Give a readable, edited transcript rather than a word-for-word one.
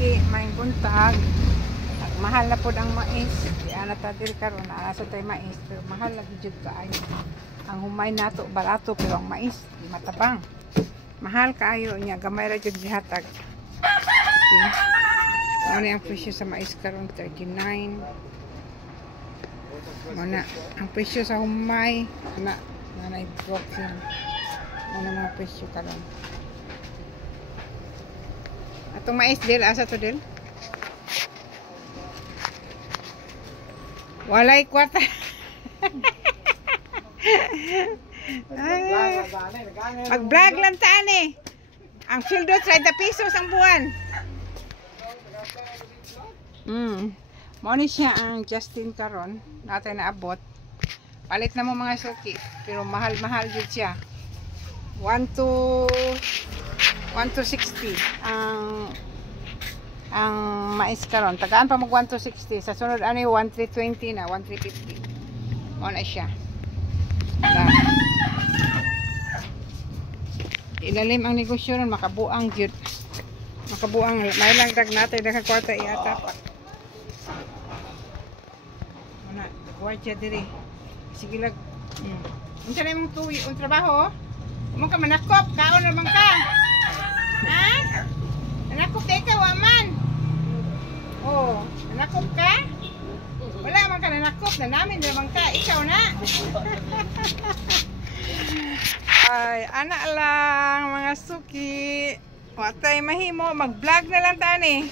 suki, may buntag. Mahal na po ang mais. Di ana ta diri karon na sa tay mais, pero mahal lagi jud kaayo. Ang humay nato barato pero ang mais di matabang. Mahal kaayo niya, gamay ra jud gihatag. Okay. Ano ang presyo sa mais karon 39. Mana ang presyo sa humay na drop yan. Ano mga presyo karon? Atong mais dil asa to dil? Walay kwarta. Mag-vlog lang tani. Ang sweldo 30 pesos ang buwan. Mao ni siya ang Justin karon natin naabot. Palit na mo mga suki, pero mahal-mahal jud siya. 1 to 60 ang mais karon. Tagaan pa mag 1 to 60. Sa sunod ani 1320 na 1350. Mao na siya. Ilalim ang negosyo ron, makabuang jud. Makabuang may lang dag natin daghang kwarta iata pa. Ana, kwarta diri. Sige lang. Unsa na imong tuwi ang trabaho? Mo ka manakop, kaon naman ka. Ha? Manakop kay ka waman. Oh, manakop ka? Wala man ka nanakop, na namin naman ka, ikaw na. Ay, anak lang mga suki. Watay mahimo, mag-vlog na lang tani.